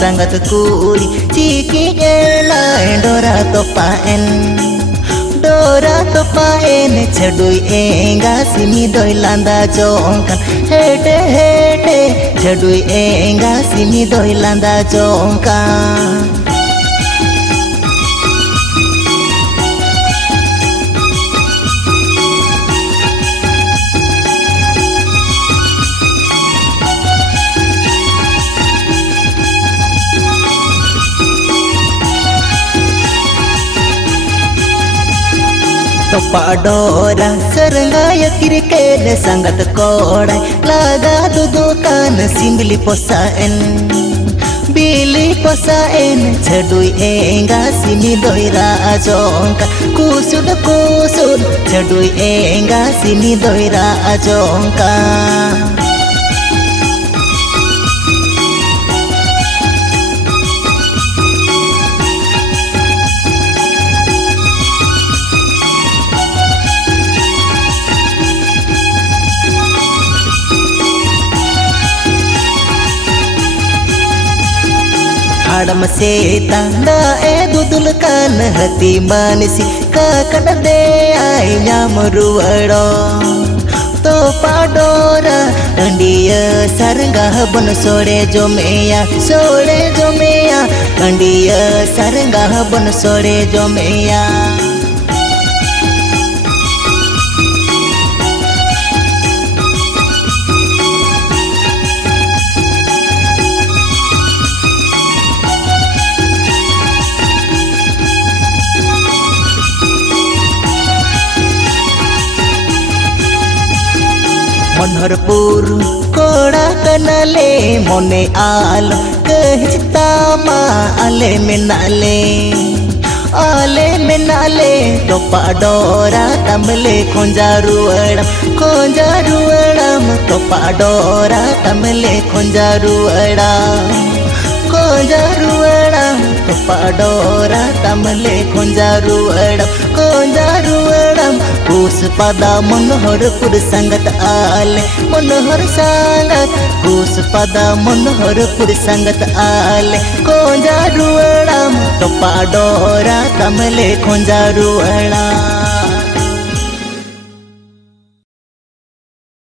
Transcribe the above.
sangat kuri ciki elai dora topaen chadui enga simi doi landa jongkan hete chadui enga simi doi landa jongkan. Topa dora serengaya kiriked sangat kodai laga dudukan simbili posaen chadui enga simi doi rajongkan kusud chadui enga simi doi rajongkan. Adam setanda dudulkan hati manisi kakan de ai nyamruado topa dora andia saranga bon sore jomeya andia saranga bon sore jomeya. Manoharpur कोड़ा कनाले मोने आल कहता मा आले मेनाले टोपा डोरा तमले खोंजारुअड़म टोपा डोरा तमले खोंजारुअड़म टोपा डोरा तमले खोंजारुअड़म कुस पदा मनोहरपुर संगत आले मनोहर संगत कुस पदा मनोहरपुर संगत आले खोंजारुअड़म टोपा डोरा तमले खोंजारुअड़म.